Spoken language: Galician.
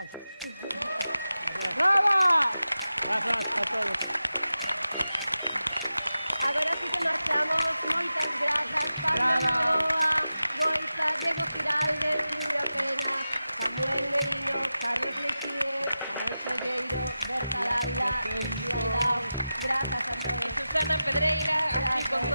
aplauso. Brava! Grazas a todos. Agora sí que marchamos. Moitas grazas, Pablo Novoa, Goiza, Diego Giraldes, Silvio Pena, Samuel Merino, Carlos Lechide, Samuel Solleiro, Berta Dávila, Lucía Aldao. Grazas a todos. Susana Pedreira, aquí con